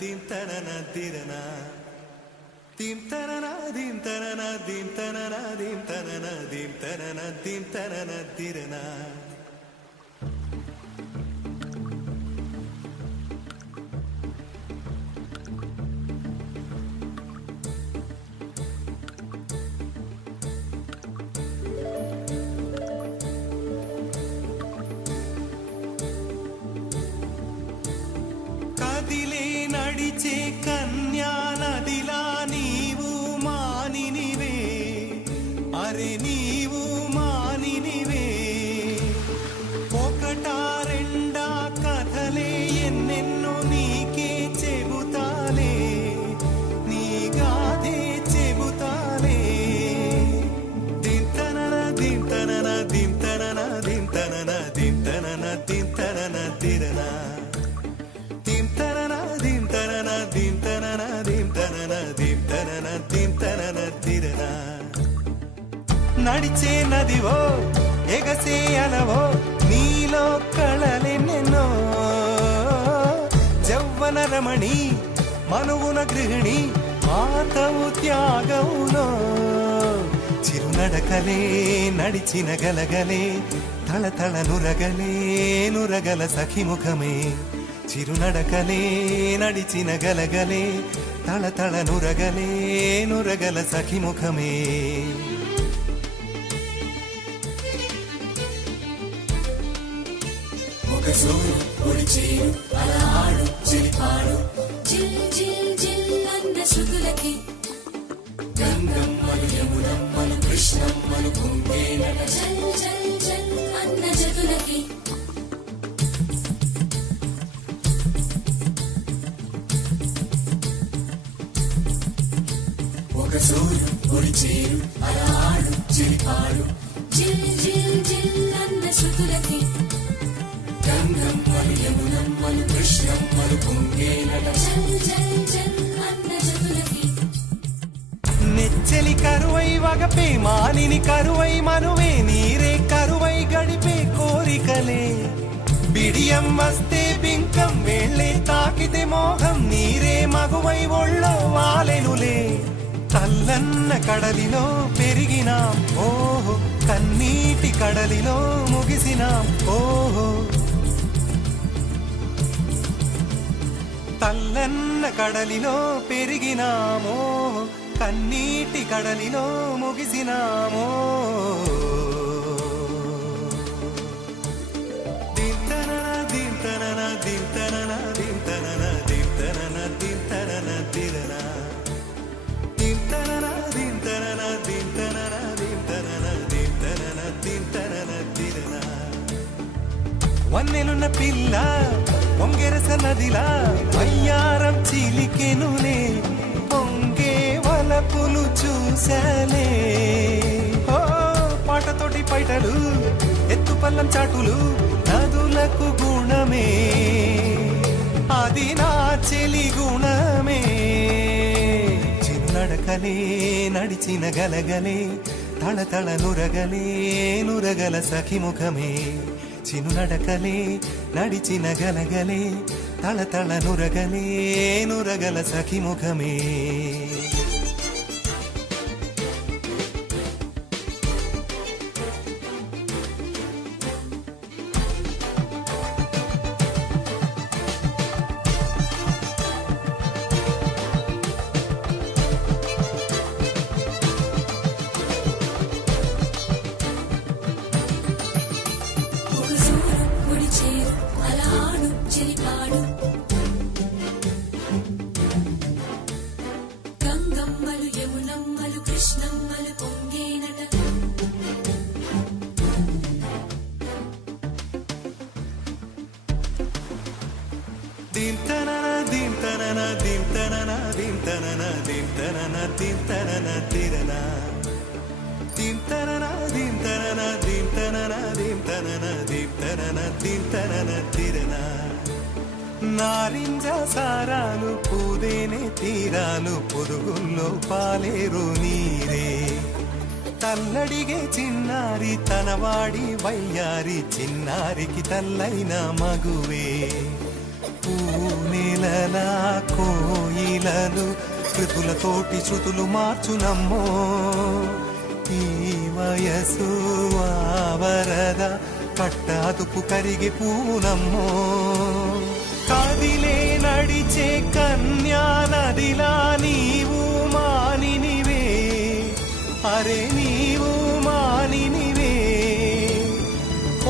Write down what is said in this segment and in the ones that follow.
dim tanana dirana dim tanana dim tanana dim tanana dim tanana dim tanana dim tanana dirana కదిలే నడిచే కన్యా నదిలా నీవు మానినివే అరే నీవు మానినివే ఒకటా రెండా కథలే ఎన్నెన్నో నీకే చెబుతాలే నీ గాథే చెబుతాలే దింతనన దింతనన దింతనన దింతనన దింతనన దింతనన తిరనా నడిచే నదివో ఎగసే అలవో నీలో కళలెన్నెన్నో జవ్వన రమణి మనువున గృహిణి మాతవు త్యాగవులో చిరునడకలే నడిచిన గలగలే తళతళ నురగలే నురగల సఖిముఖమే చిరునడకలే నడిచిన గలగలే తళతళ నురగలే నురగల సఖిముఖమే అలహాడు చిలిపాడు జిల్ జిల్ జిల్ అన్న శృతులకి గంగమ్మలు యమునమ్మలు కృష్ణమ్మలు కుంభేనట జల్ జల్ జల్ అన్న జతులకి ఒక సూర్యు ఒడి చేరు అలహాడు చిలిపాడు జిల్ జిల్ జిల్ అన్న శృతులకి గంగమ్మలు యమునమ్మలు కృష్ణమ్మలు కుంగేనట జల్ జల్ జల్ అన్న జతులకి నెచ్చలి కరువై వగపే మానిని కరువై మనువే నీరే కరువై గడిపే కోరికలే బిడియం వస్తే బింకం వేళ్ళే తాకితే మోహం నీరే మగువై ఒళ్ళో వాలెనులే తల్లన్న కడలిలో పెరిగినాం ఓహో కన్నీటి కడలిలో ముగిసినాం ఓహో తల్లన్న కడలిలో పెరిగినామో కన్నీటి కడలిలో ముగిసినామో దింతనన దింతనన దింతనన దింతనన దింతనన దింతనన తిరనా దింతనన దింతనన దింతనన దింతనన దింతనన దింతనన తిరనా వన్నెలున్న పిల్ల పొంగెరస నదిలా వయ్యారం చిలికెనులే పొంగే వలపులు చూసాలే ఓ పాటతోటి పైటలు ఎత్తు పల్లం చాటులు నదులకు గుణమే అది నా చెలి గుణమే చిన్నడకలే నడిచిన గలగలే తళతళ నురగలే నురగల సఖిముఖమే చినునడకలే నడిచిన గలగలే తళతళ నురగలే నురగల సఖిముఖమే అలహాడు చిలిపాడు గంగమ్మలు యమునమ్మలు కృష్ణమ్మలు పొంగేనట దింతనన దింతనన దింతనన దింతనన దింతనన దింతనన తిరనా దింతనన దింతనన దింతనన దింతనన దింతనన దింతనన తిరనా నారింజ సారాలు పూదేనే తీరాలు పొరుగుల్లో పాలేరు నీరే తల్లడిగే చిన్నారి తనవాడి వయ్యారి చిన్నారికి తల్లైన మగువే పూన వెన్నెలలా కోయిలలు కృతులతోటి శృతులు మార్చునమ్మో ఈ వయసు ఆవరద కట్టాదుపు కరిగి పూనమ్మో కదిలే నడిచే కన్యా నదిలా నీవు మానినివే అరే నీవు మానినివే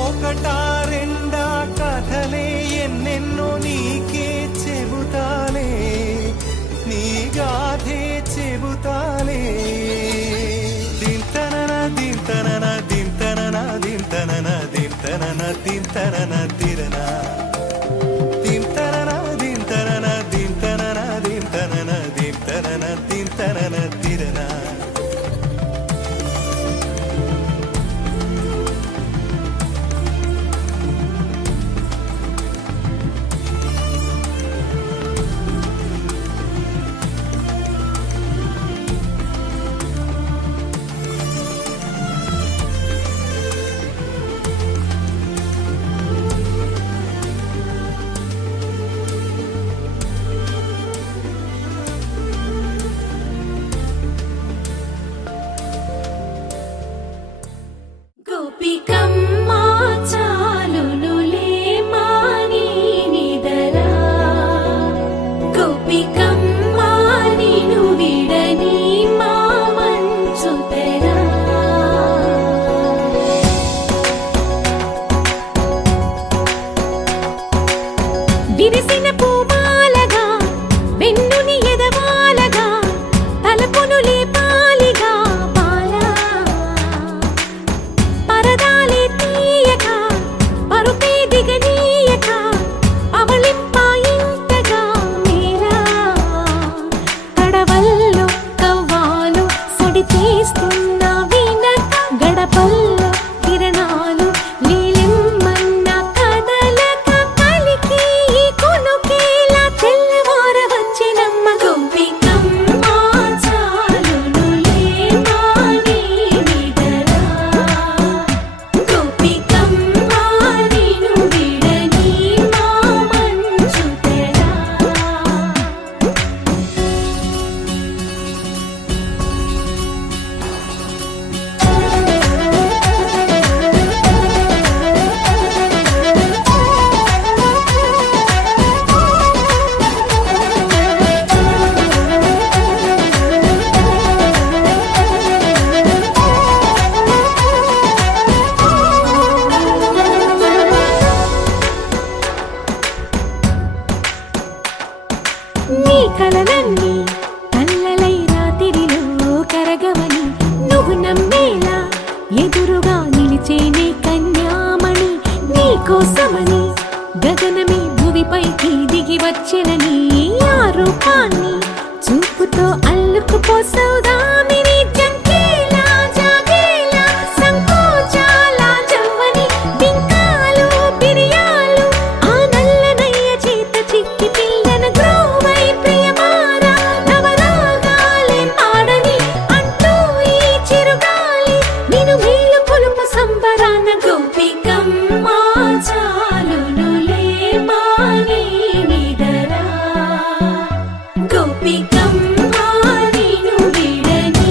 ఒకటా రెండా కథలే ఎన్నెన్నో నీకే చెబుతాలే నీ గాథే చెబుతాలే దింతనన దింతనన దింతనన దింతనన దింతనన దింతనన తిరనా దింతనన దింతనన దింతనన దింతనన దింతనన దింతనన తిరనా గోపికమ్మా చాలునులే మాని నిదరా గోపికమ్మా నిను విడని మా మంచు తెరా విరిసిన పూమాలగా వెన్నుని ఎదవాలగా తలపును లేపాలిగా బాలా పరదాలే తీయక పరుపే దిగనీయక అవళింపాయింతగా మీరా తడవల్లో కవ్వాలు సడి చేస్తున్న వినక గడపల్లో కిరణాలు నీలిమ్మన్న కదలక కలికి ఈ కొనుకేలా తెల్లవార వచ్చినమ్మ గోపికమ్మ చాలునులే మాని నిదరా గోపికమ్మా నిను విడని మా మంచు తెరా నీ కలలన్నీ కల్లలై రాత్రిలో కరగవని నువ్వు నమ్మేలా ఎదురుగా నిలిచేనే కన్యామణి నీ కోసమని గగనమే భువిపైకి దిగి వచ్చెనని ఆ రూపాన్ని చూపుతో అల్లుకుపోసౌదామిని జంకేలా జాగేలా సంకోచాల జవ్వని బింకాలు బిరియాలు ఆ నల్లనయ్య చేత చిక్కి పిల్లన గ్రోవై ప్రియమారా నవరాగాలే పాడని అంటూ ఈ చిరుగాలి నిను మేలు కొలుపు సంబరాన గోపికమ్మా చాలునులే మాని నిదరా గోపికమ్మా నిను విడని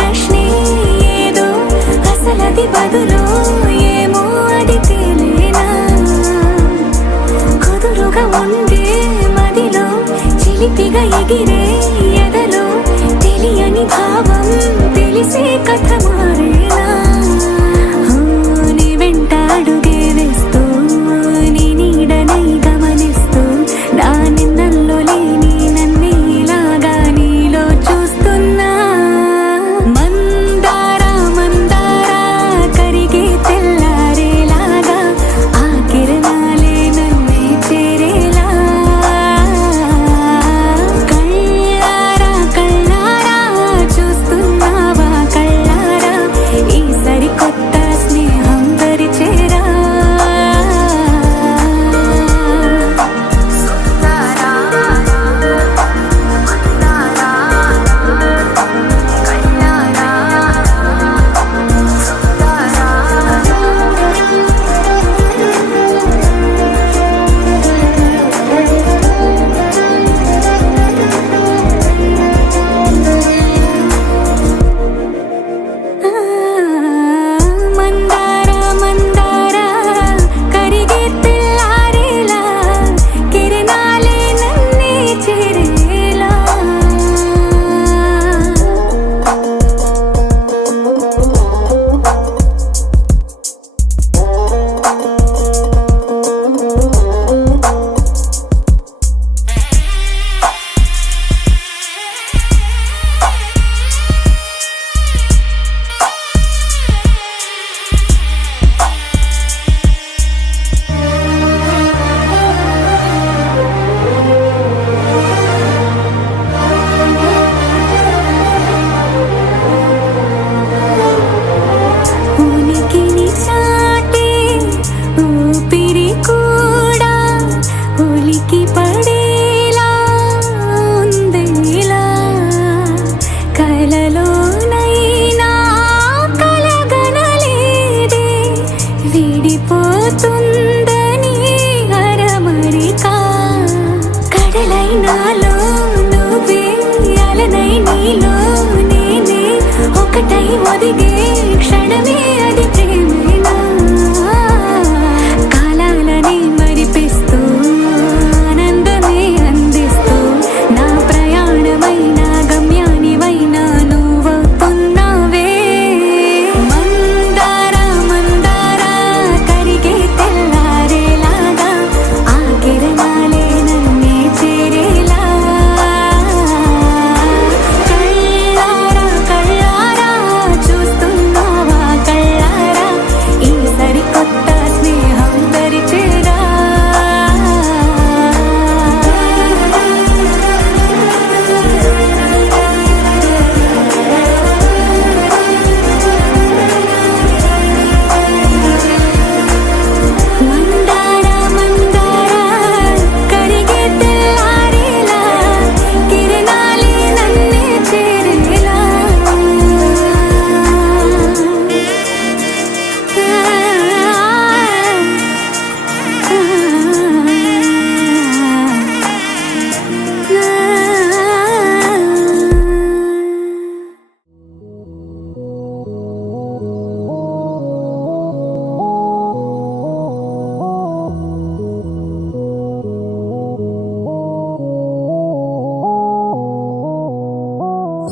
ప్రశ్నే ఏదో అసలది బదులు ఏమో అది తేలేనా కుదురుగా ఉండే మదిలో చిలిపిగా ఎగిరే ఎదలో తెలియని భావం తెలిసే కథ మారేనా నీ వెంట అడుగే వేస్తూ నీ నీడనై గమనిస్తూ నా నిన్నల్లో లేని నన్నే ఇలాగా నీలో చూస్తున్నా మందారా మందారా కరిగే తెల్లారేలాగా ఆ కిరణాలే నన్నే చేరేలా కళ్ళారా కళ్ళారా చూస్తున్నావా కళ్ళారా ఈ సరికొత్త స్నేహం దరిచేరా మందారా మందారా కరిగే తెల్లారేలా కిరణాలే నన్నే చేరేలా ఉనికిని చాటే ఊపిరి కూడా ఉలికి పడేలా ఉందేలా కలలోనైనా కలగనలేదే విడిపోతుందని అరమరిక కడలైనాలో నువ్వే అలనై నీలో నేనే ఒకటై ఒదిగే క్షణమే అది ప్రేమేనా కాలాలని మరిపిస్తూ ఆనందమే అందిస్తూ నా ప్రయాణమైన గమ్యానివైనా నువ్వవుతున్నావే మందారా మందారా కరిగే తెల్లారేలాగా ఆ కిరణాలే నన్నే చేరేలా కళ్ళారా కళ్ళారా చూస్తున్నావా కళ్ళారా ఈ సరికొత్త స్నేహం దరిచేరా మందారా మందారా కరిగే తెల్లారేలా కిరణాలే నన్నే చేరేలా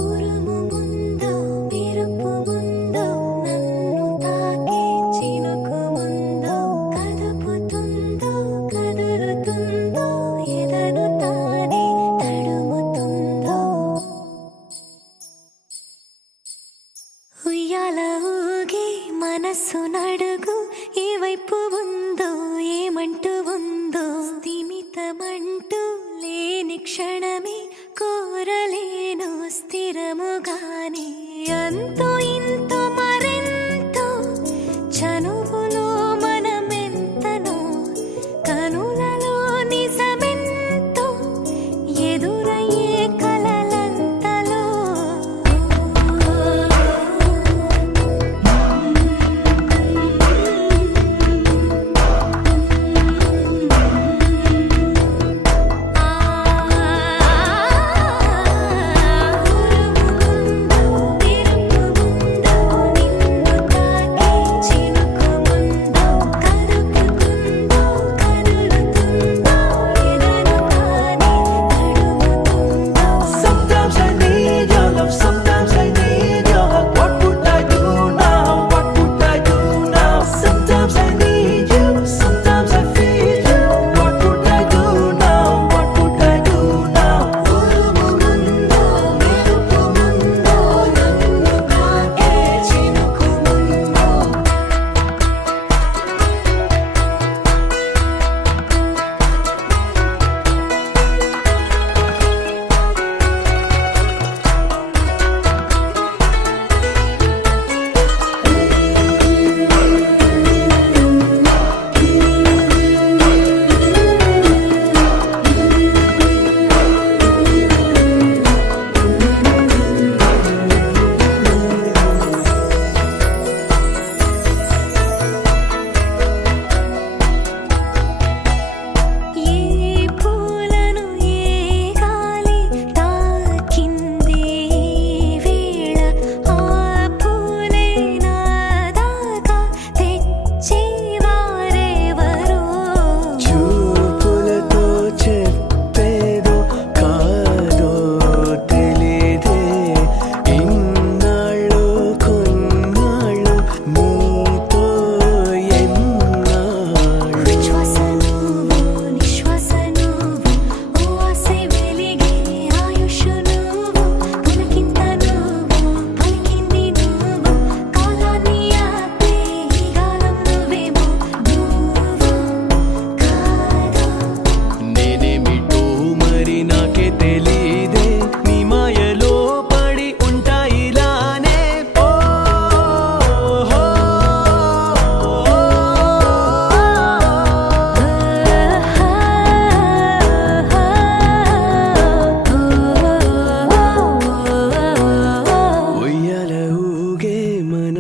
ఉరుము ముందు మెరుపు ముందు నన్ను తాకే చినుకు ముందు కదుపుతుందో కదులుతుందో ఎదను తానే తడుముతుందో ఉయ్యాల ఊగి మనస్సు నడుగు ఏ వైపు ఉందో ఏమంటూ ఉందో స్థిమితమంటూ లేని క్షణమే కోరలేను స్థిరముగానే అంతో ఇంతో మరెంతో చనువులో మనమెంతనో కనులలో నిజమెంతో ఎదురయ్యే కలలంతలో ఉరుము ముందు మెరుపు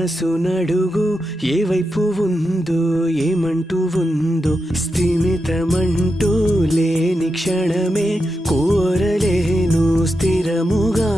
మనసు నడుగు ఏ వైపు ఉందో ఏమంటూ ఉందో స్థిమితమంటూ లేని క్షణమే కోరలేను స్థిరముగా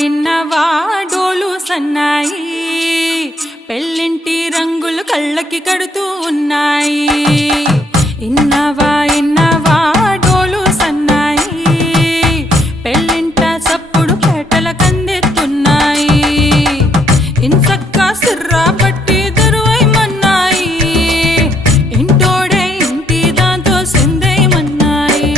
ఇన్నవా డోలు సన్నాయి పెళ్ళింటి రంగులు కళ్ళకి కడుతూ ఉన్నాయి. ఇన్నవా డోలు సన్నాయి పెళ్ళింట సప్పుడు పేటల కందెత్తున్నాయి. ఇన్సక్క సిర్రా పట్టి దరువైమన్నాయి ఇంటోడే ఇంటి దాంతో సిందేయమన్నాయి.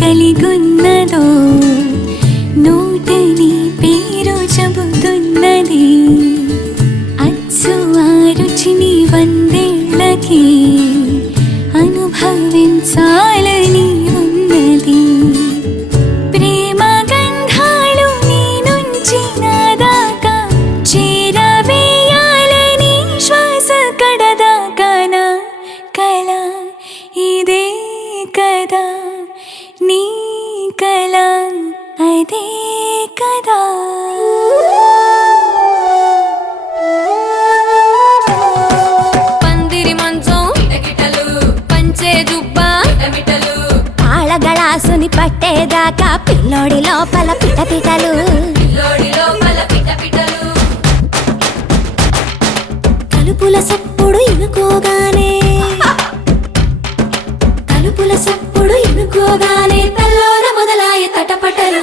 కలిగున్నదో నోటని పేరు చెబుతున్నది. అచ్చు ఆ రుచిని వందేళ్ళకి అనుభవించాలని ఉన్నది. ప్రేమ గంధాలు నీ నుంచి నా దాకా చేరవేయాలని శ్వాస కడదాకా నా కళ ఇదే కదా నీ కళ అదే కదా. పందిరి మంచం పంచే జుబ్బా ఆళగళాసుని పట్టేదాకా పిల్లోడి లోపల పిటపిటలు తలుపుల సప్పుడు ఇనుకోగానే తల్లోన మొదలాయ తటపటలు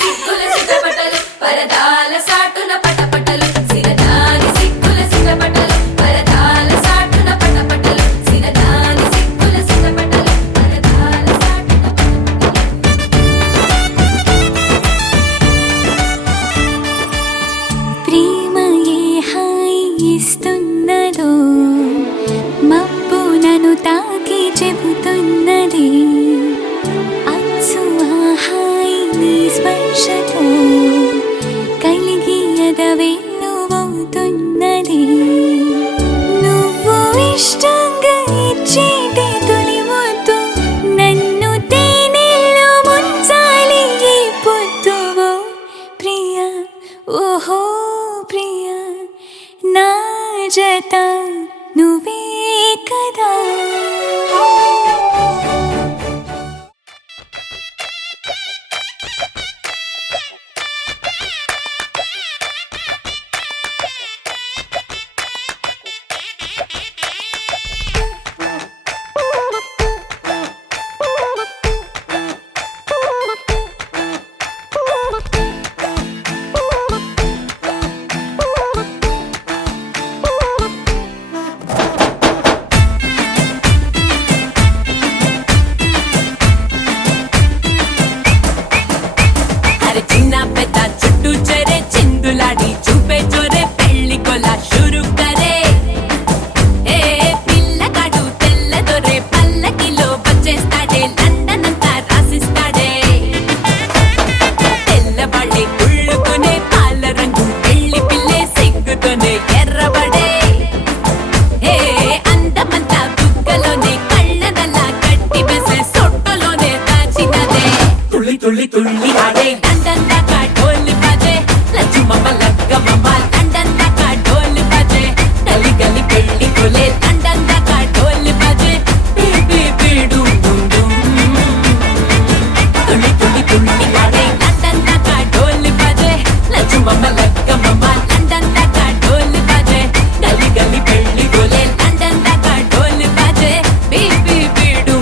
సిగ్గుల సిగపటలు పరదాల సాటున పటపటలు సిరదాని సిగ్గుల సిగపటలు పరదాల సాటున పటపటలు సిరదాని సిగ్గుల సిగపటలు పరదాల సాటున ప్రేమ ఏ హాయి ఇస్తున్నదో మబ్బు నన్ను తాకి చెబుతున్నది. ఇష్టంగా ఇచ్చేటి తొలి ముద్దు నన్ను తేనెల్లో ముంచాలి ఈ పొద్దు ఓ ప్రియా ఓహో ప్రియా నా జత నువ్వే కదా అరే చిన్న పెద్ద చుట్టూ చెరే చిందులాడి చూపే చోరే పెళ్లి కొలా షురు కరే ఏ పిల్లగాడు తెల్లదొరే పల్లకిలో వచ్చేస్తాడే లండన్ అంతా రాసిస్తాడే తెల్లబడే కుళ్ళుకునే పాల రంగు పెళ్లి పిల్లే సిగ్గుతోనే ఎర్రబడే ఏ అందమంతా బుగ్గలోనే కళ్ళనల్లా కట్టి వేసే సొట్టలోనే దాచినదే తుళ్ళి తుళ్ళి తుళ్ళి ఆడే లండన్ దాకా ఢోల్ బాజే లచ్చుమమ్మ లగ్గమమ్మ లండన్ దాకా ఢోల్ బాజే గలి గలి పెళ్లి కొలే లండన్ దాకా ఢోల్ బాజే బీబీ బీడు తుళ్ళి తుళ్ళి తుళ్ళి ఆడే లండన్ దాకా ఢోల్ బాజే లచ్చుమమ్మ లగ్గమమ్మ లండన్ దాకా ఢోల్ బాజే గలి గలి పెళ్లి కొలే లండన్ దాకా ఢోల్ బాజే బీబీ బీడు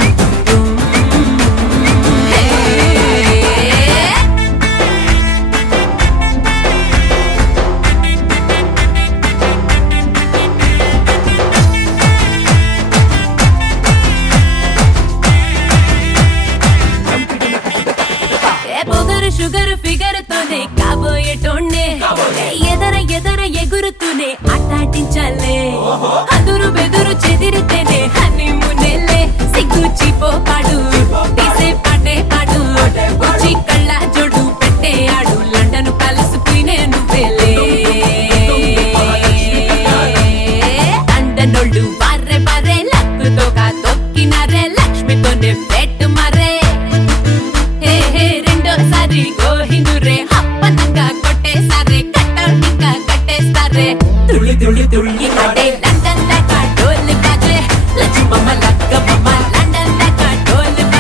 పొగరు షుగర్ ఫిగర్ తోనే కాబోయేటోన్నే ఎదర ఎదర ఎగురుతూనే ఆటాటించాలే అదురు బెదురు చెదిరితేనే హనీమూనేలే సిగ్గు చీపోపాడు తీసే పాటే పాడు వచ్చి కళ్ళ జోడు పెట్టే ఆడు లండన్ ప్యాలెస్ పోయినే నువ్వేలే లండనోళ్ళు బార్రే బార్రే లక్కుతోగా తొక్కినారే లక్ష్మితోనే పెట్టు మరే హే హే రెండోసారి గోహిందురే అప్పనంగా కొట్టేసారే కట్అవుట్ ఇంకా కట్టేస్తారే తుళ్ళి తుళ్ళి తుళ్ళి ఆడే లండన్ దాకా ఢోల్ బాజే లచ్చుమమ్మ లగ్గమమ్మ లండన్ దాకా ఢోల్ బాజే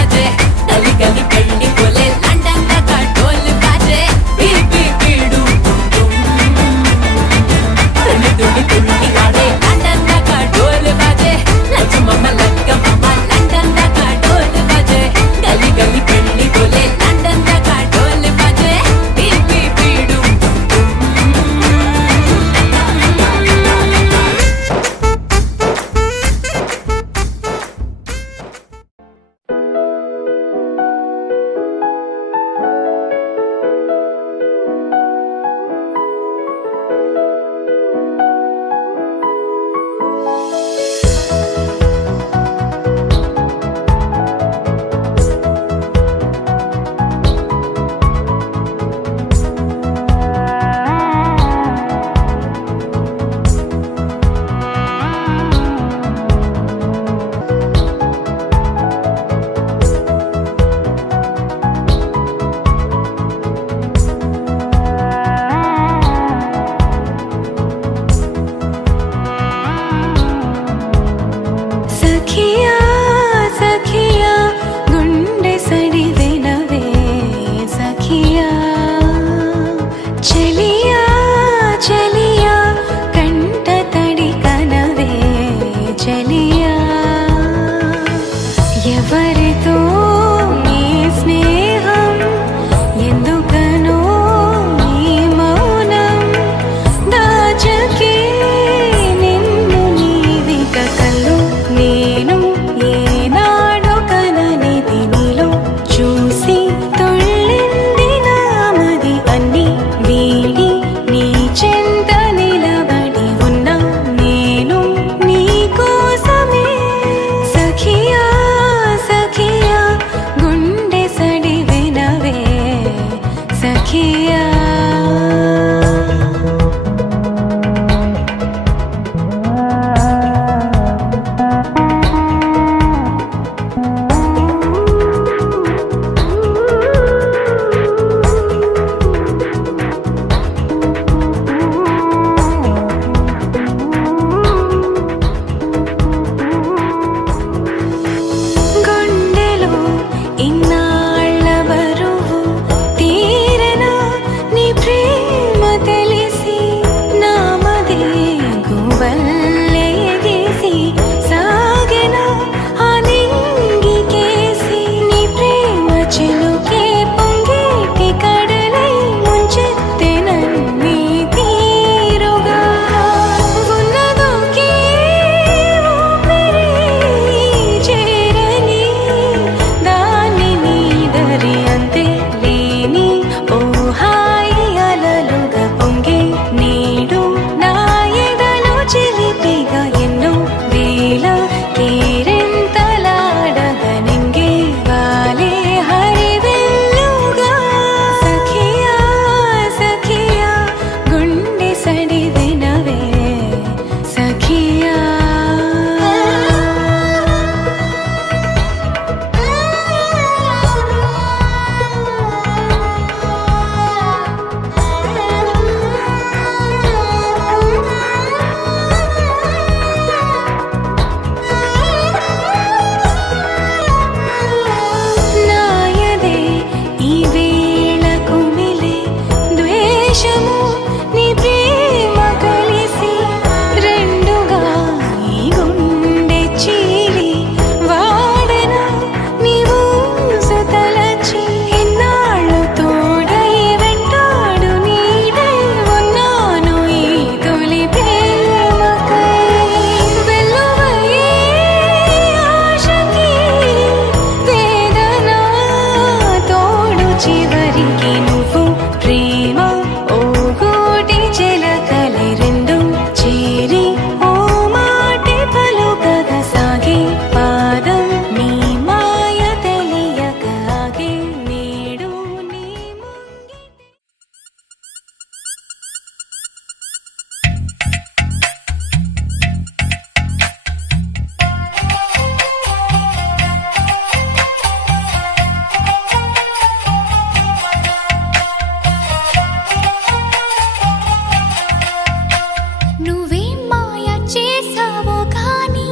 చేసావో కానీ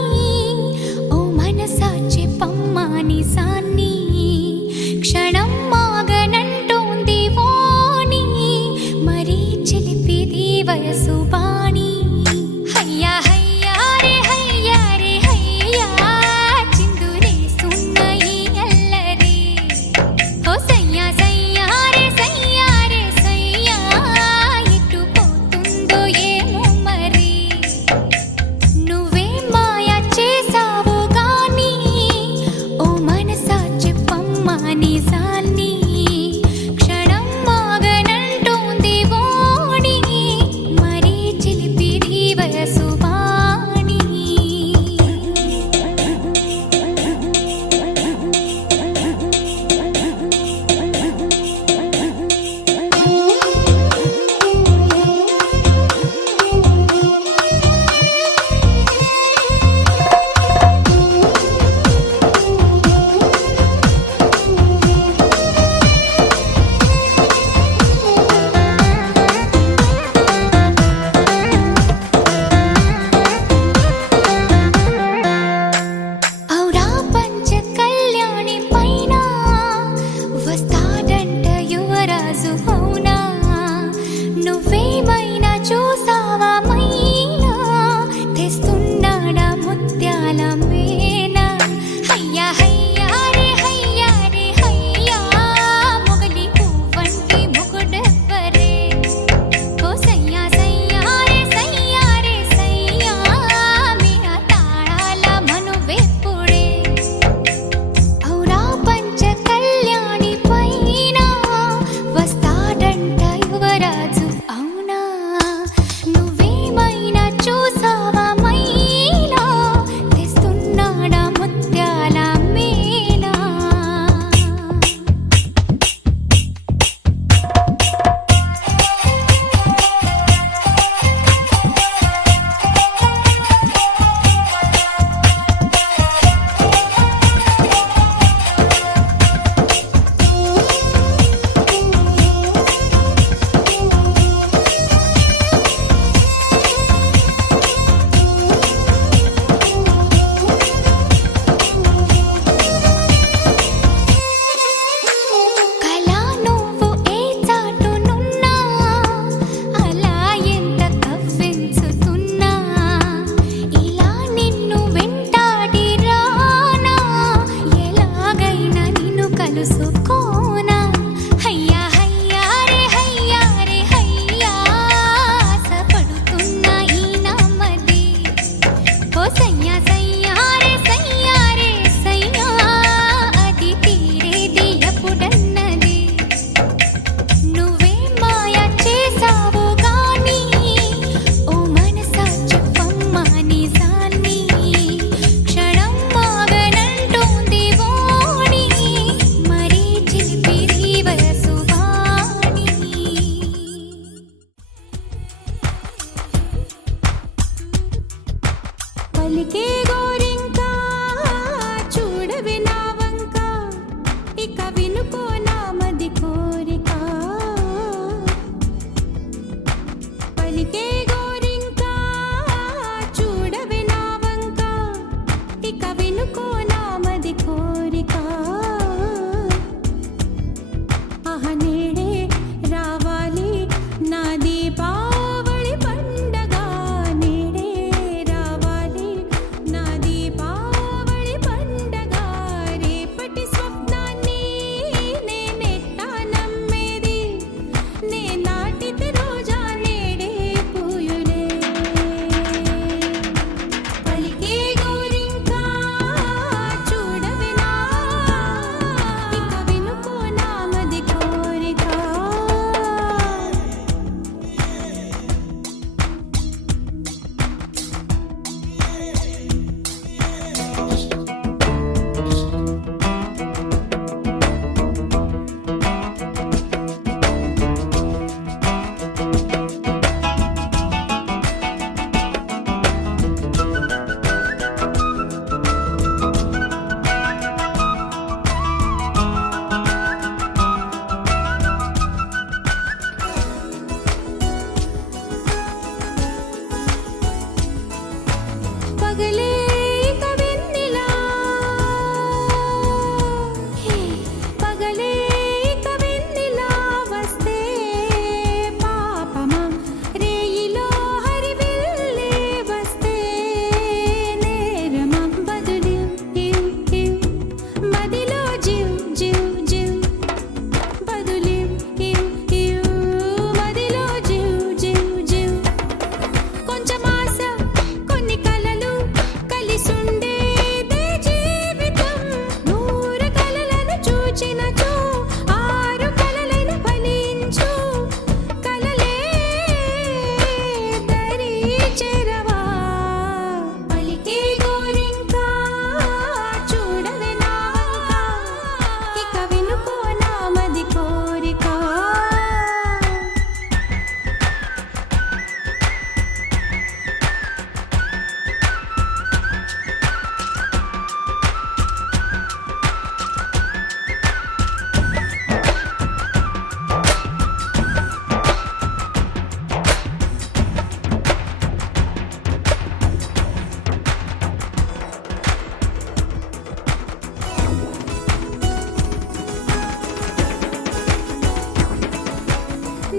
ఓ మనసా చెప్పమ్మా నిజాన్ని క్షణం మాగనంటోంది వాణి మరీ చిలిపిది వయసు బాణి హయ్యా హయ్యా రే హయ్యా రే హయ్యా చిందురేస్తున్న ఈ అల్లరి ఓ సయ్యా సయ్యా రే సయ్యా రే సయ్యా ఎటు పోతుందో ఏమో మరి నువ్వే మాయ చేసావో గాని ఓ మనసా చెప్పమ్మా నిజాన్ని క్షణం మాగనంటోంది వాణి మరీ చిలిపిది వయసు బాణి ఔరా పంచ కళ్యాణి పైన వస్తాడంట యువరాజు అవునా నువ్వేమైనా చూసావా మైనా తెస్తున్నాడా ముత్యాల మేనా హయ్యా హయ్యా రే హయ్యా రే హయ్యా మొగలి పువ్వంటి మొగుడెవ్వరే ఓ సయ్యా సయ్యా రే సయ్యా రే సయ్యా మీరా తాళాల మనువెప్పుడే ఔరా పంచ కళ్యాణి పైన వస్తాడంట యువరాజు అవునా నువ్వేమైనా చూసావా మైనా తెస్తున్నాడా ముత్యాల మేనా కలా నువ్వు ఏ చాటునున్నా అలా ఎంత కవ్వించుతున్నా ఇలా నిన్ను వెంటాడి రానా ఎలాగైనా నిన్ను కలుసుకోనా హయ్యా హయ్యా రే హయ్యా రే హయ్యా ఆశపడుతున్న ఈ నామది ఓ సయ్యా సయ్యా రే సయ్యా రే సయ్యా అది తీరేది ఎప్పుడన్నది నువ్వే మాయ చేసావో గాని ఓ మనసా చెప్పమ్మా నిజాన్ని క్షణం మాగనంటోంది వాణి మరీ చిలిపిది వయసు బాణి పలికే గోరింకా చూడవి నా వంక ఇక వినుకో నామది కోరిక పలికే గోరింకా చూడవి నా వంక ఇక వినుకో నామది కోరిక ఆహ నేడే రావాలి నా దీపావళి పండగ నేడే రావాలి నా పగలే ఇక వెన్నెలా పగలే ఇక వెన్నెలా వస్తే పాపమా రేయిలో హరివిల్లే వస్తే నేరమా బదులు మదిలో జివ్ జివ్ జివ్ బదులు మదిలో జివ్ జివ్ జివ్ కొంచెం ఆశ కొన్ని కలలు కలిసుండేదే జీవితం 100 కలలను చూచినచో 6 కలలైన ఫలించు కలలే దరి చేరవా పలికే గోరింకా చూడవే నా ఇక వినుకో నా మది కోరిక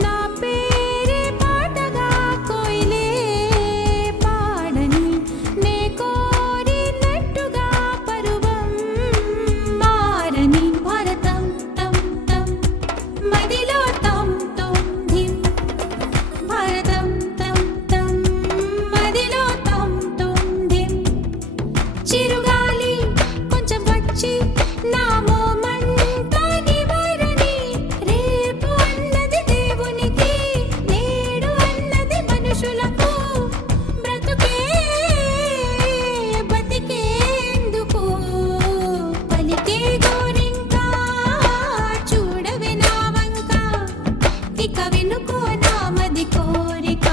నా పేరే పాటగా కోయిలే పాడని నే కోరినట్టుగా పరువం మారని భారతం తం తం మదిలో తం తం ధిం భారతం తం తం మదిలో తం తం ధిం చిరుగాలి కొంచెం వచ్చి నా మోమంతా నివారణి రేపు అన్నది దేవునికి నేడు అన్నది మనుషులకు బ్రతుకే బతికేందుకు పలికే గోరింకా చూడవే నా వంక ఇక వినుకో నా మది కోరిక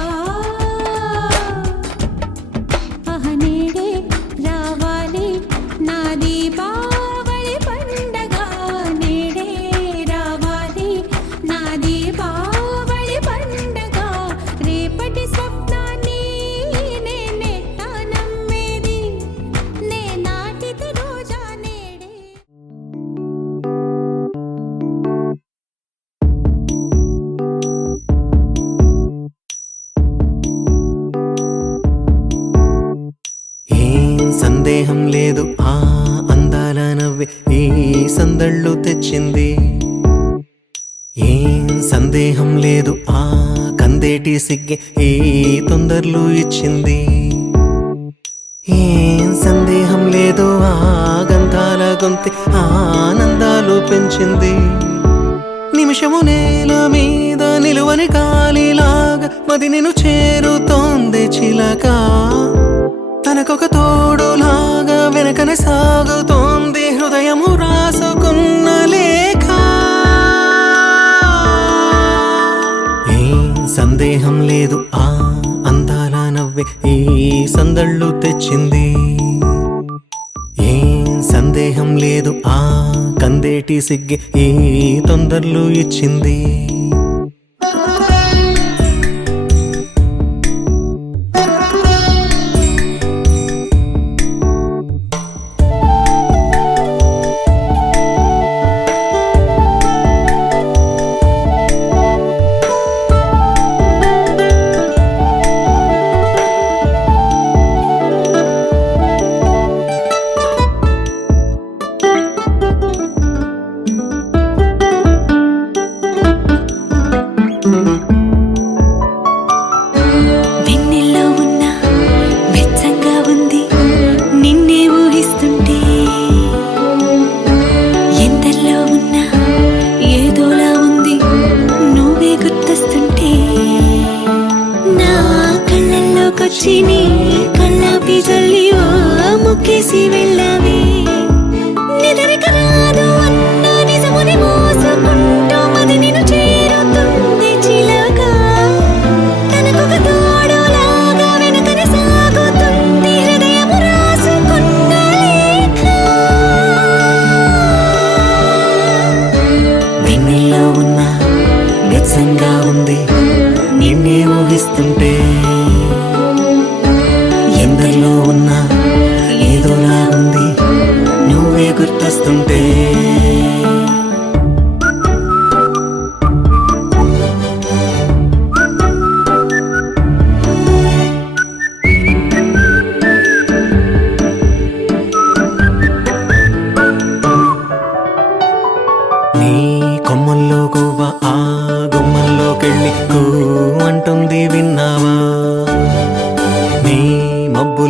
అహనేడే రావాలి నా దీపావళి పండగ నేడే రావాలి నా దీపావళి పండగ రేపటి స్వప్నాన్ని నేనెట్టా నమ్మేది నే నాటిది రోజా నేడే ఏం సందేహం లేదు ఆ అందాల నవ్వే ఈ సందళ్ళు తెచ్చింది ఏం సందేహం లేదు ఆ కందేటి సిగ్గే ఈ తొందరలు ఇచ్చింది ఏం సందేహం లేదు ఆ గంధాల గొంతె ఆనందాలు పెంచింది నిమిషము నేల మీద నిలువని కాలిలాగా మది నిన్ను చేరుతోంది చిలక తనకొక తోడులాగా వెనకనే సాగుతోంది హృదయము రాసుకున్న లేఖ ఏం సందేహం లేదు ఆ అందాల నవ్వే ఈ సందళ్ళు తెచ్చింది ఏం సందేహం లేదు ఆ కందేటి సిగ్గే ఈ తొందరలు ఇచ్చింది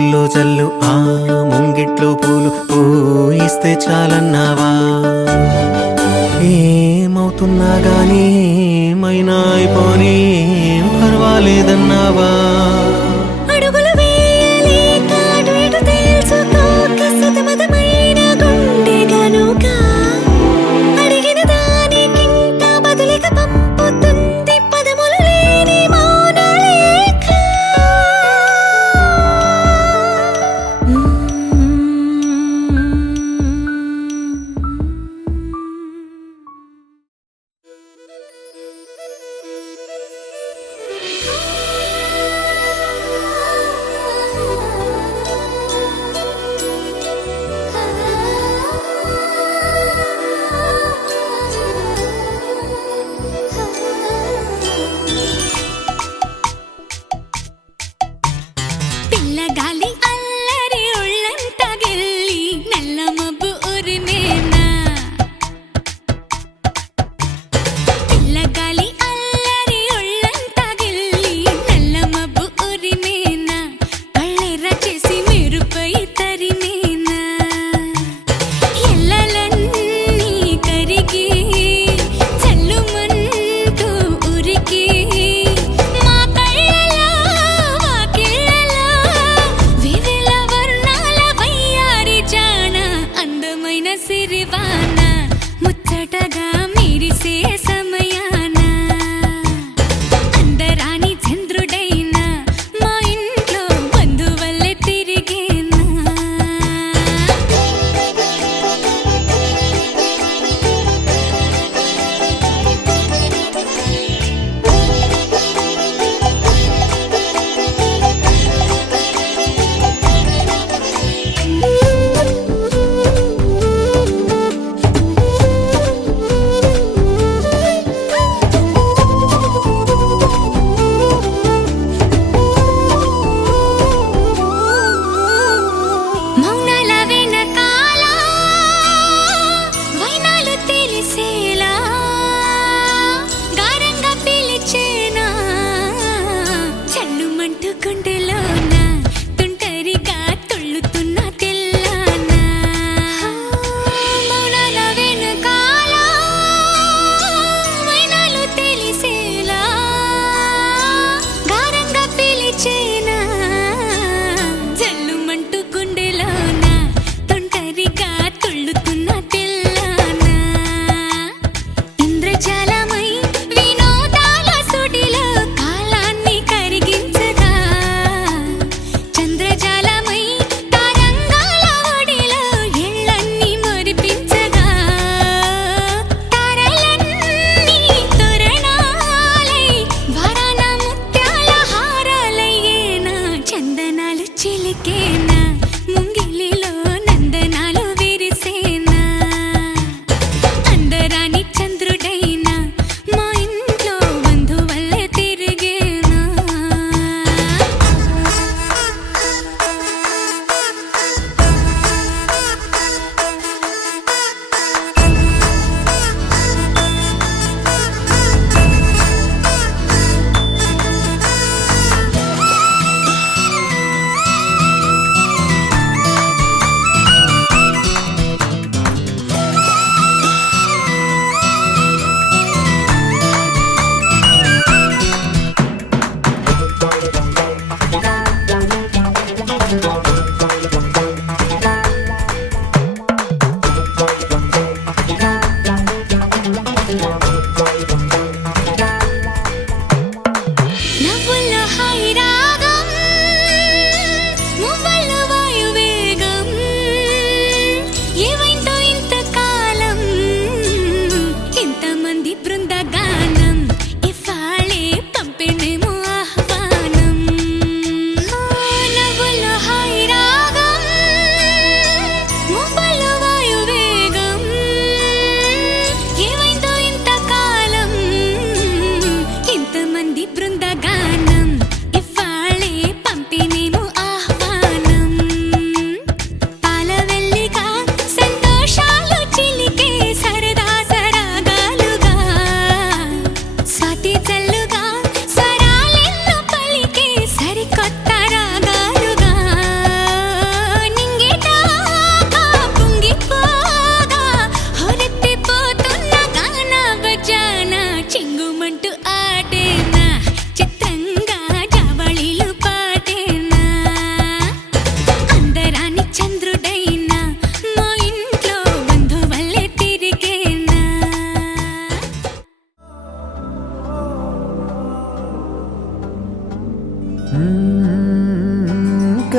ముగ్గుల్లో చల్లు ఆ ముంగిట్లో పూలు పూయిస్తే చాలన్నావా ఏమవుతున్నా గానీ ఏమైనా అయిపోనీ పర్వాలేదన్నావా అడుగులు వేయలేక అటు ఇటు తెలుసుకోక సతమతమైన గుండె గనుక అడిగిన దానికింత బదులిక పంపుతుంది పదములు లేని మౌనలేఖ.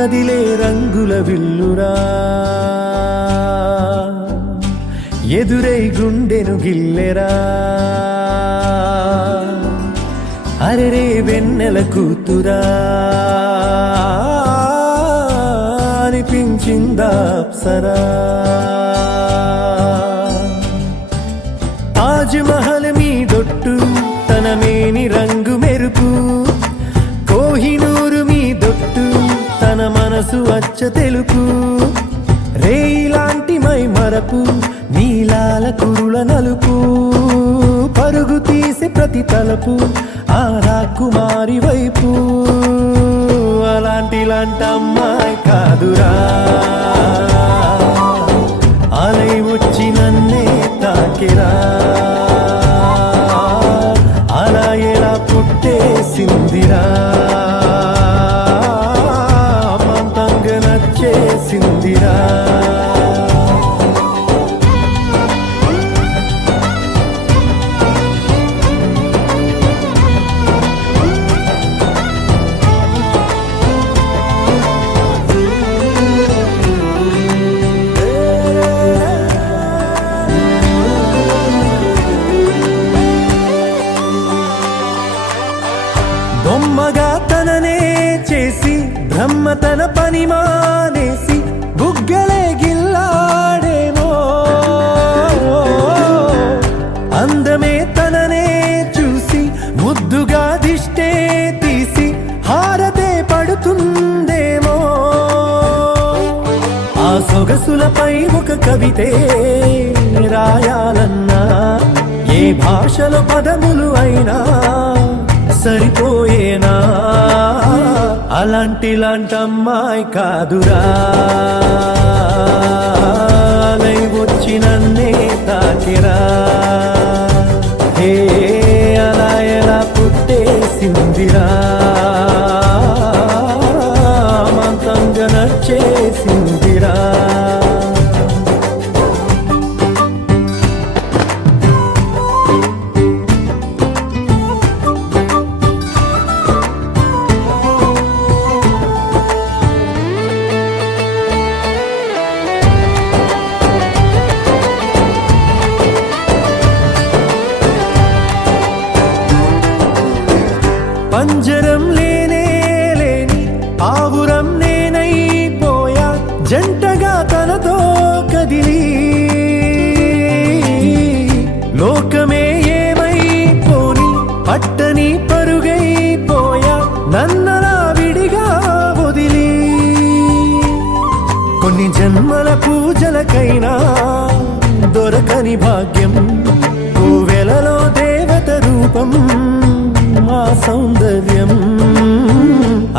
కదిలే రంగుల విల్లురా ఎదురై గుండెను గిల్లెరా అరెరే వెన్నెల కూతురా అనిపించిందా అప్సరా తాజ్ మహల్ మీ దొట్టు తన మేని రంగు మెరుపు కోహినూరు మీ దొట్టు తన మనసు అచ్చ తెలుపు రేయిలాంటి మై మరపు నీలాల కురుల నలుపు పరుగు తీసి ప్రతి తలపు ఆ రాకుమారి వైపు అలాంటి అమ్మాయి కాదురా అలై వచ్చి నన్నే తాకిరా అలా ఎలా పుట్టేసిందిరా మంతంగా నచ్చేసిందిరా బొమ్మగా తననే చేసి బ్రహ్మ తన పని మానేసి బుగ్గలే గిల్లాడేమో అందమే తననే చూసి ముద్దుగా దిష్టే తీసి హారతే పడుతుందేమో ఆ సొగసులపై ఒక కవితే రాయాలన్నా ఏ భాషలో పదములు అయినా సరిపోయేనా అలాంటి అమ్మాయి కాదురా అలై వచ్చి నన్నే తాకిరా హే అలా ఎలా పుట్టేసిందిరా మంతంగా నచ్చేసిందిరా పంజరం లేనే లేని ఆవురం నేనైపోయా జంటగా తనతో కదిలి లోకమే ఏమైపోని పట్టని పరుగైపోయా నన్నలా విడిగా వదిలి కొన్ని జన్మల పూజలకైనా దొరకని భాగ్యం కోవెలలో దేవత రూపం మా సౌందర్యం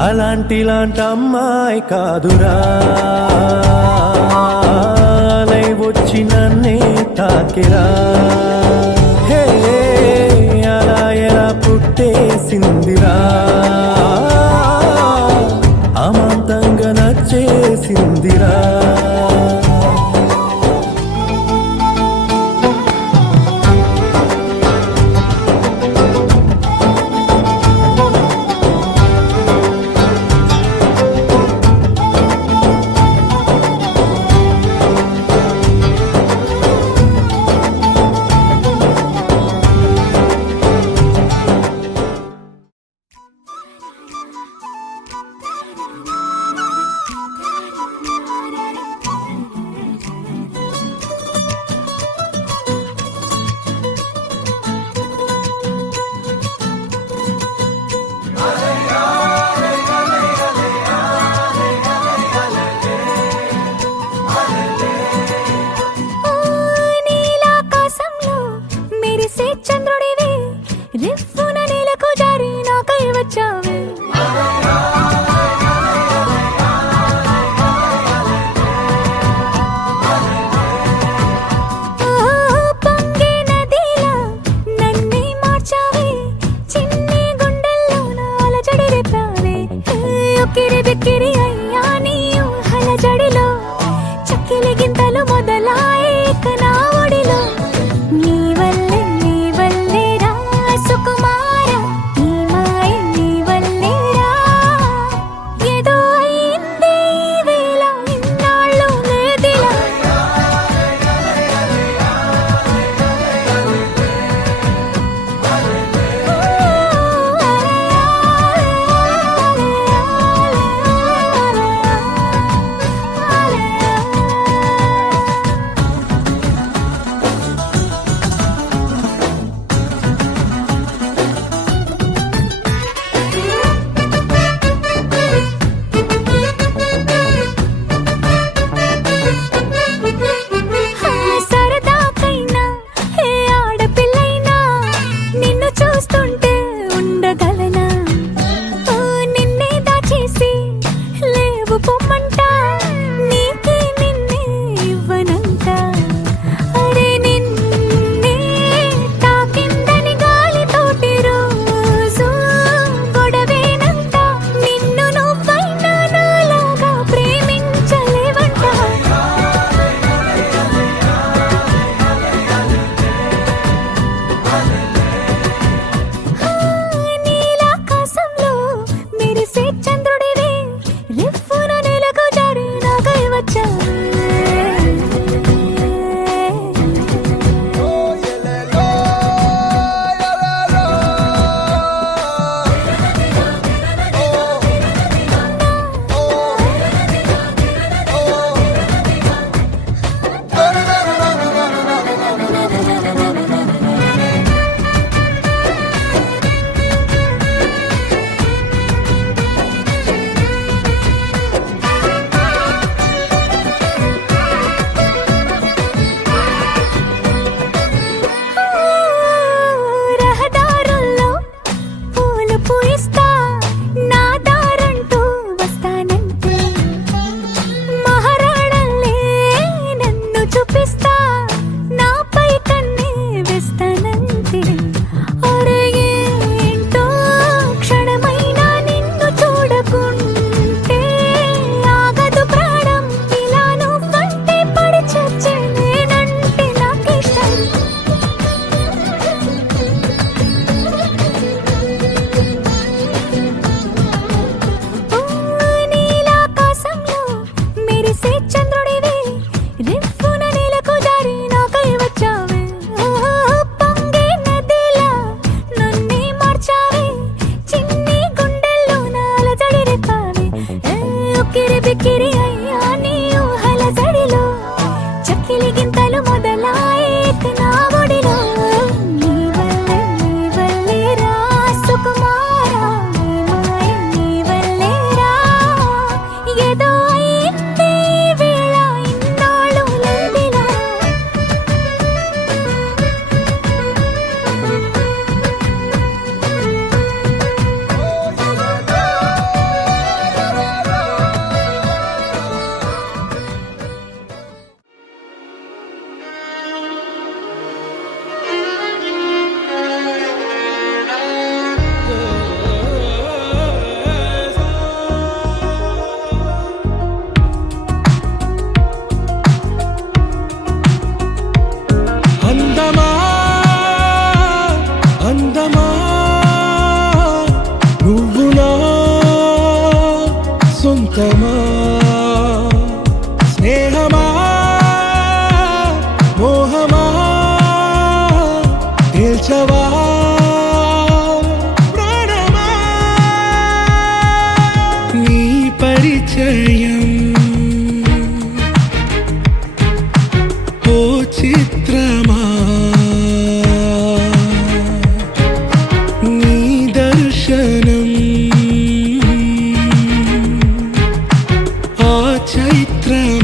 అలాంటి అమ్మాయి కాదురా అలై వచ్చి నన్నే తాకిరా హే అలా ఎలా పుట్టేసిందిరా అమాంతంగా నచ్చేసిందిరా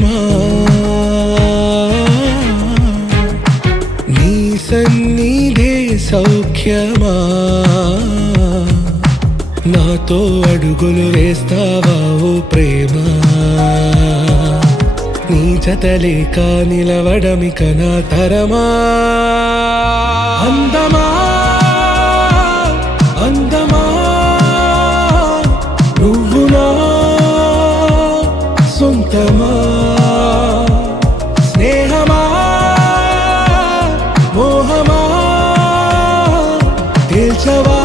ప్రేమా నీ సన్నిధే సౌఖ్యమా నాతో అడుగులు వేస్తావా ఓ ప్రేమా నీ జతలేక నిలవడమిక నా తరమా అందమా అందమా నువ్వు నా సొంతమా స్నేహమా మోహమా తేల్చవా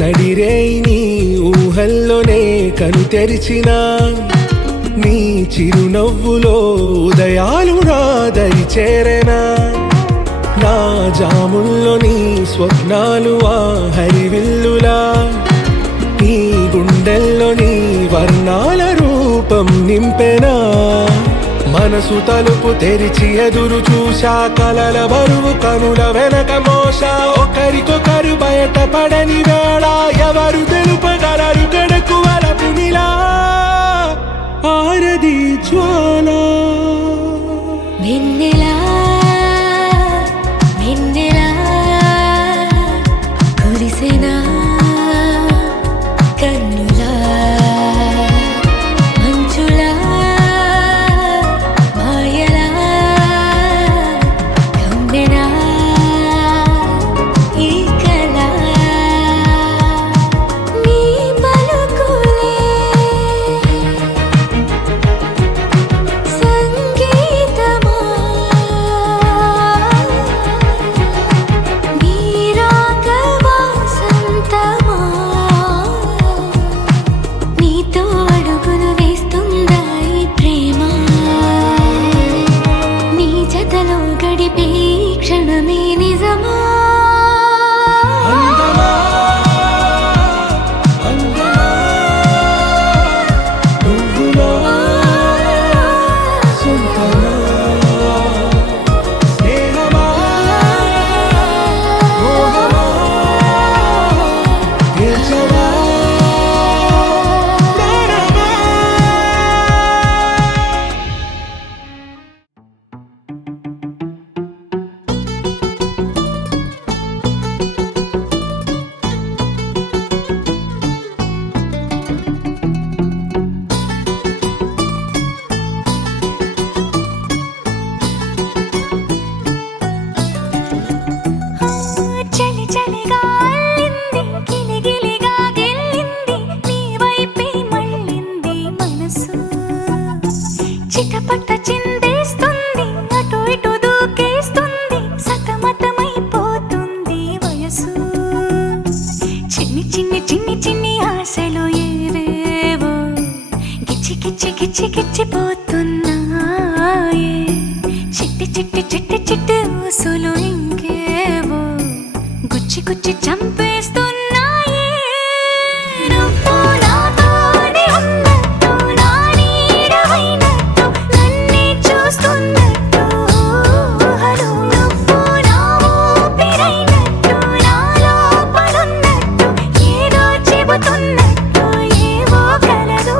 నడిరే నీ ఊహల్లోనే కను తెరిచిన నీ చిరునవ్వులో ఉదయాలు నా దరి చేరెనా నా జాముల్లో నీ స్వప్నాలు ఆ హరివిల్లులా నీ గుండెల్లో నీ వర్ణాల రూపం నింపెనా మనసు తలుపు తెరిచి ఎదురు చూశా కలల బరువు కనుల వెనక మోసా ఒకరికొకరు బయట పడని వేళ ఎవరు తెలుపగలరు గడకు వలపునిలా ఆరది జ్వాల వెన్నెలా వెన్నెలా కురిసెనా కన్నులా మంచులా మాయలా కమ్మెనా ఈ కళ నీ పలుకులే సంగీతమా నీ రాగవా సంతమా నీతో అడుగులు వేస్తుందా ఈ ప్రేమ నీ జతలో గడిపే ఈ క్షణమే నిజమా అందమా అందమా నువ్వు నా సొంతమా స్నేహమా మోహమా తేల్చవా ప్రాణమా చలి చలిగా అల్లింది గిలిగిలిగా గెల్లింది నీ వైపే మళ్ళింది మనసు చిటపట చిందేస్తుంది అటు ఇటు దూకేస్తుంది సతమతమైపోతుంది వయసు చిన్ని చిన్ని చిన్ని చిన్ని ఆశలు ఏవేవో గిచ్చి గిచ్చి గిచ్చి గిచ్చిపోతున్నాయే చిట్టి చిట్టి చిట్టి చిట్టి ఊసులు ఇంకేవో గుచ్చి గుచ్చి చంపేస్తున్నాయే నువ్వు నాతోనే ఉన్నట్టు నా నీడవైనట్టు నన్నే చూస్తున్నట్టు ఊహలు నువ్వు నా ఊపిరైనట్టు నా లోపలున్నట్టు ఏదో చెబుతున్నట్టు ఏవో కలదు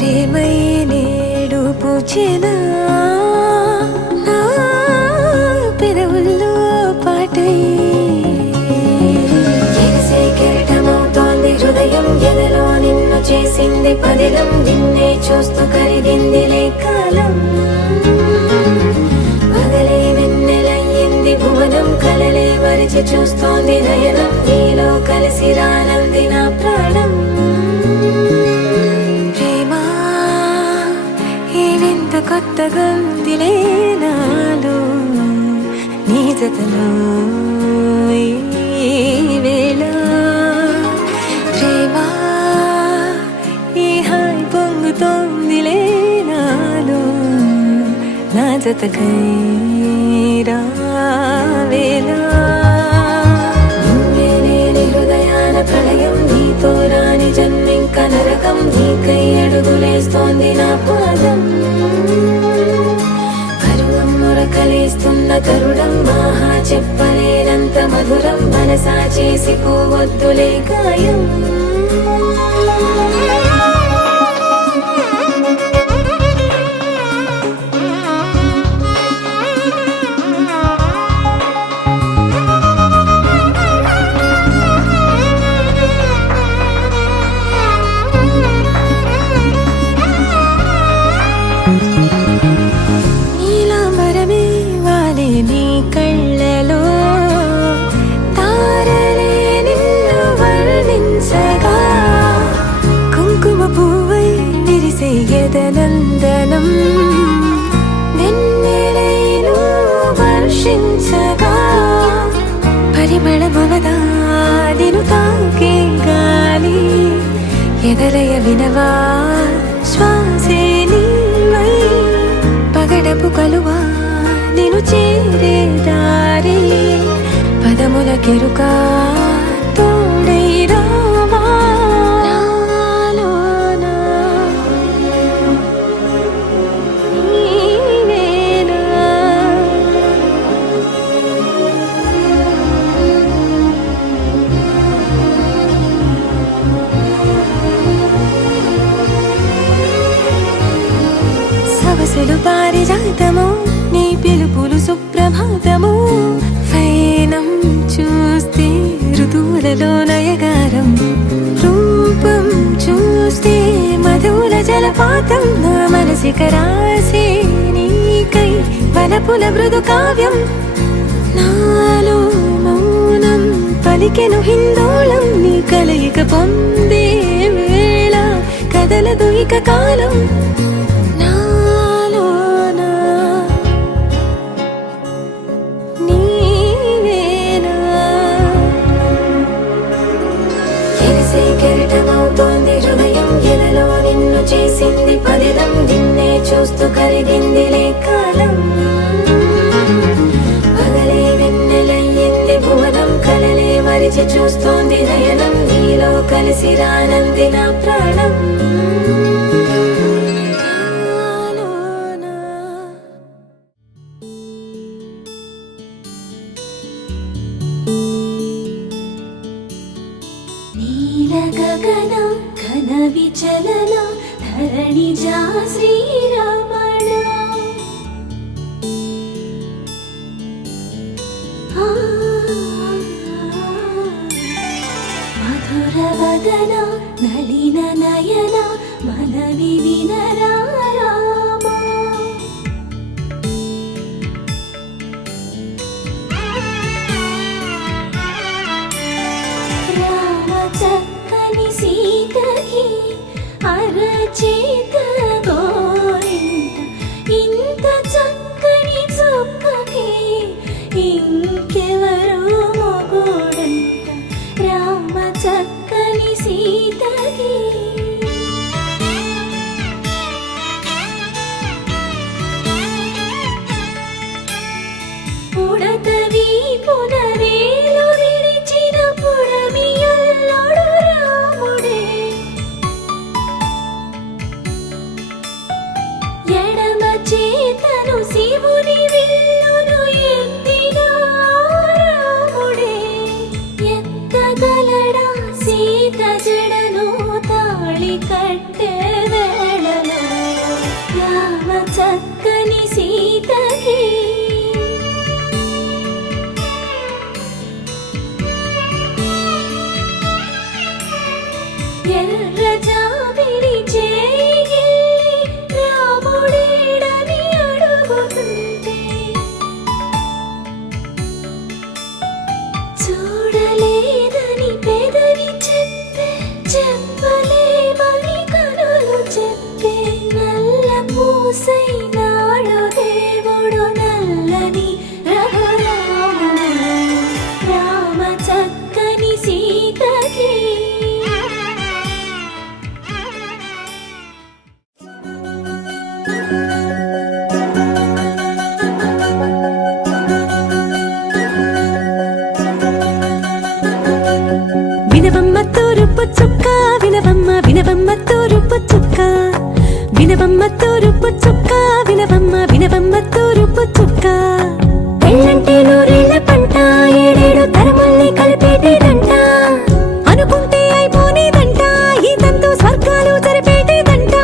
ప్రేమై నేడు పూచెనా నా పెదవుల్లో పాటై ఎగసే కెరటమవుతోంది హృదయం ఎదలో నిన్ను చేసింది పదిలం నిన్నే చూస్తూ కరిగిందిలే కాలం పగలే వెన్నెలయ్యింది భువనం కలలే మరిచి చూస్తోంది నయనం నీలో కలిసి రానంది నా ప్రాణం ప్రేమా ఈ వింత కొత్తగా ఉందిలే నాలో నీ జతలో ఈ వేళ ప్రేమా ఈ హాయి పొంగుతోందిలే నాలో నా జతకై రావేలా నువ్వే లేని హృదయాన ప్రళయం నీతో రాని జన్మింక నరకం నీకై అడుగులేస్తోంది నా పాదం పరువం మురకలేస్తున్న తరుణం ఆహా చెప్పలేనంత మధురం మనసా చేసి పోవద్దులే గాయం నీలాంబరమే వాలే నీ కళ్ళలో తారలే నిన్ను వర్ణించగా కుంకుమ పువ్వై విరిసే ఎదనందనం వెన్నెలైను వర్షించగా పరిమళమవదా నిన్ను తాకే గాలి ఎదలయ వినవా శ్వాసే నీవై పగడపు కలువా నిన్ను చేరే దారి పదముల కెరుకా తోడై రావా నాలోనా నీవేనా సవసులు పారిజాతము నీ పిలుపులు సుప్రభాతము ఫైనం చూస్తే ఋతువులలో నయగారం రూపం చూస్తే మధుల జలపాతం నా మనసిక రాసే నీకై వలపుల మృదు కావ్యం నాలో మౌనం పలికెను హిందోళం నీ కలయిక పొందే వేళ కదలదు ఇక కాలం నాలోనా నీవేనా ఎగసే కెరటమవుతోంది హృదయం ఎదలో నిన్ను చేసింది పదిలం నిన్నే చూస్తూ కరిగిందిలే కాలం పగలే వెన్నెలయ్యింది భువనం కలలే మరిచి చూస్తోంది నయనం నీలో కలిసి రానంది నా ప్రాణం నీల గగన ఘన విచలన ధరణిజా శ్రీరమణ మధుర వదన నలిన నయన మనవి వినరా రామా రామ చక్కని సీతకి అరచేత గోరింట ఇంత చక్కని చొక్కకి ఇంకెవరో మొగోడంట రామ చక్కని సీతకి పుడతవి పునరేలు విడిచిన పుడమియల్లోడు రాముడే ఎడమ చేతను శివుని విల్లును ఎత్తిన రాముడే ఎత్తగలడా సీత జడను తాళి కట్టే వేళ వినవమ్మ తూరుపు చుక్క వినవమ్మ వినవమ్మ తూరుపు చుక్క పెళ్ళంటే నూరేళ్ల పంట ఏడేడు తరమల్ని కలిపేటేదంట అనుకుంటే అయిపోనేదంట ఈ తంతు స్వర్గాలు జరిపేటేదంట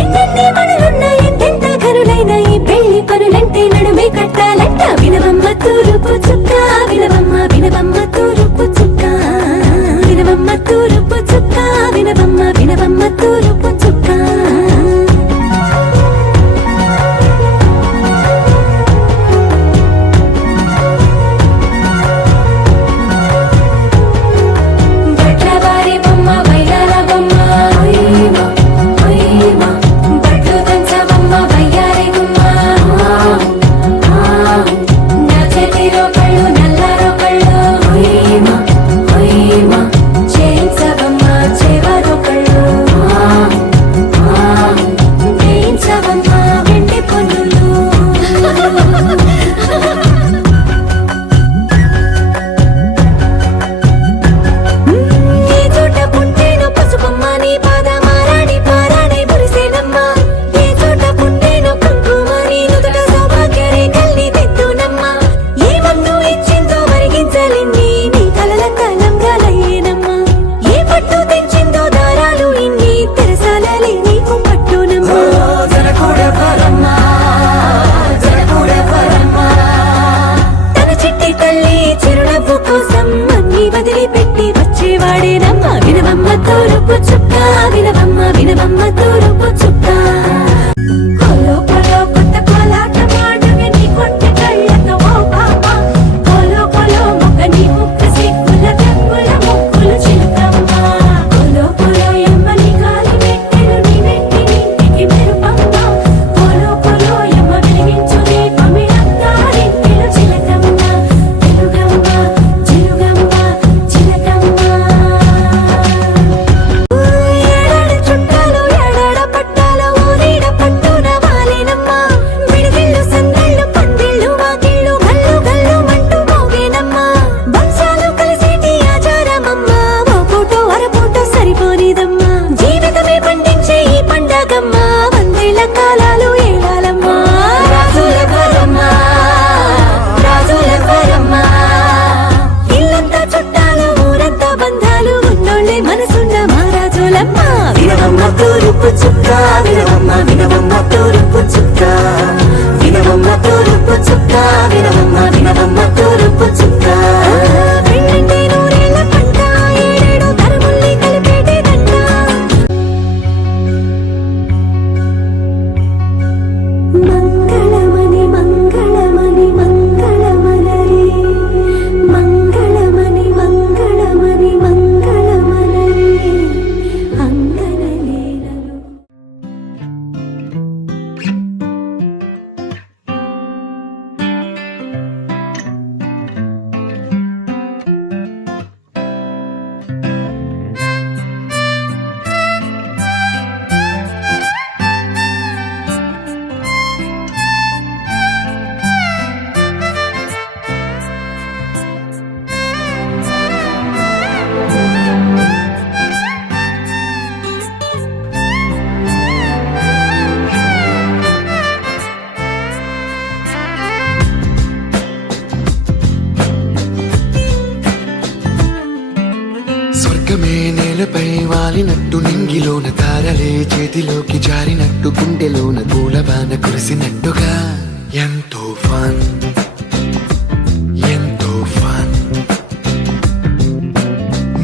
ఎన్నెన్ని మనలున్న ఎంతెంత కరులైన ఈ పెళ్లి పనులంటే నడుమే కట్టాలంట వినవమ్మ తూరుపు చుక్క వినవమ్మ వినవమ్మ తూరుపు చుక్క వినవమ్మ తూరుపు చుక్క వినవమ్మ వినవమ్మ తూరుపు చుక్క వినవమ్మ తూరుపు చుక్క వినవమ్మ వినవమ్మ తూరుపు చుక్క వినవమ్మ తూరుపు చుక్క వినవమ్మ వినవమ్మ తూరుపు చుక్క పెళ్ళంటే నూరేళ్ల పంట ఏడేడు తరముల్ని కలిపేటేదంట మంగళమని మంగళమని మంగళమనరే మంగళమని మంగళమని మంగళమనరే అంగనలేనను స్వర్గమే నేలపై వాలినట్టు నింగిలోన తారలే చేతిలోకి జారినట్టు గుండెలోన పూలవాన కురిసినట్టుగా ఎంతో ఫన్ ఎంతో ఫన్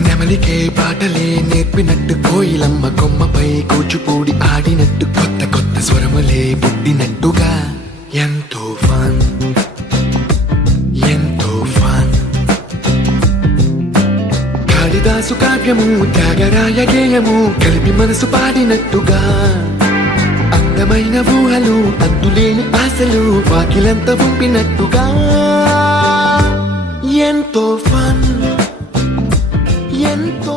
నెమలికే పాటలే నేర్పినట్టు కోయిలమ్మ కొమ్మపై కూచిపూడి ఆడినట్టు కొత్త కొత్త స్వరములే పుట్టినట్టుగా ఎంతో ఫన్ ఎంతో ఫన్ కాళిదాసు కావ్యము త్యాగరాయ గేయము కలిపి మనసు పాడినట్టుగా అందమైన ఊహలు అంతులేని ఆశలు వాకిలంత పంపినట్టుగా ఎంతో ఫన్ ఎంతో